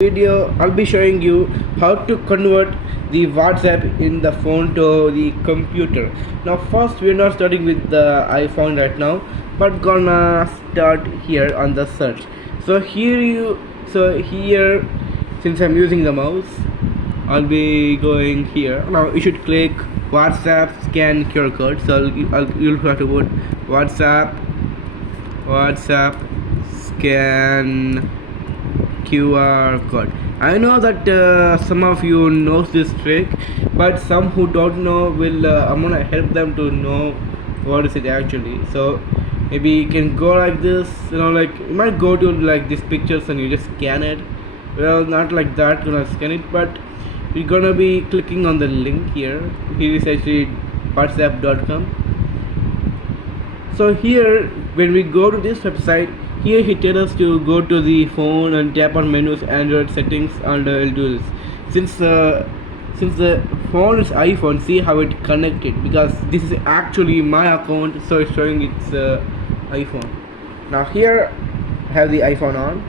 Video I'll be showing you how to convert the WhatsApp in the phone to the computer. Now first we're not starting with the iPhone right now, but gonna start here on the search. So here since I'm using the mouse, I'll be going here. Now you should click WhatsApp scan QR code. So you'll have to put WhatsApp scan QR code. I know that some of you knows this trick, but some who don't know will I'm gonna help them to know what is it actually. So maybe you can go like this, like you might go to like these pictures and you just scan it. Well, not like that, gonna scan it, but you're gonna be clicking on the link here. Here is actually whatsapp.com. So here when we go to this website, here he tells us to go to the phone and tap on menus, Android settings, and I'll do this. Since the phone is iPhone, see how it connected, because this is actually my account, so it's showing it's iPhone. Now here I have the iPhone on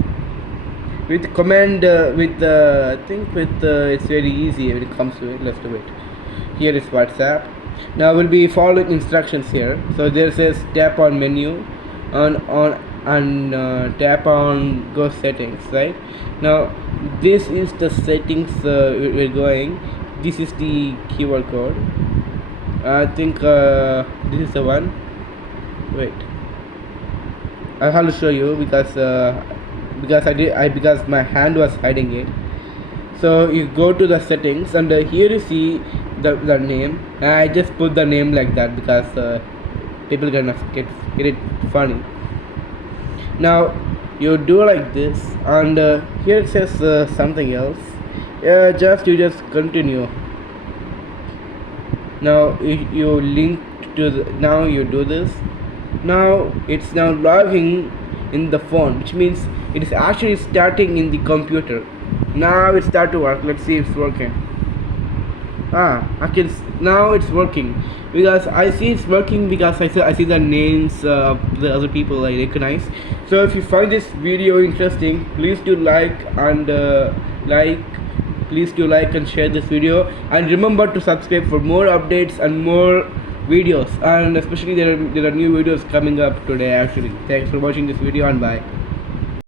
with command I think with it's very easy when it comes to it. Let's do it. Here is WhatsApp. Now we'll be following instructions here. So there says tap on menu and tap on go settings. Right now this is the settings we're going. This is the QR code. I think this is the one. Wait, I have to show you because because my hand was hiding it. So you go to the settings and here you see the name. I just put the name like that because people gonna get it funny. Now you do like this, and here it says something else. You just continue. Now you link to now you do this. Now it's now logging in the phone, which means it is actually starting in the computer. Now it start to work. Let's see if it's working. Now it's working, because I see it's working because I see the names of the other people I recognize. So if you find this video interesting, please do like and share this video, and remember to subscribe for more updates and more videos, and especially there are new videos coming up today actually. Thanks for watching this video, and bye.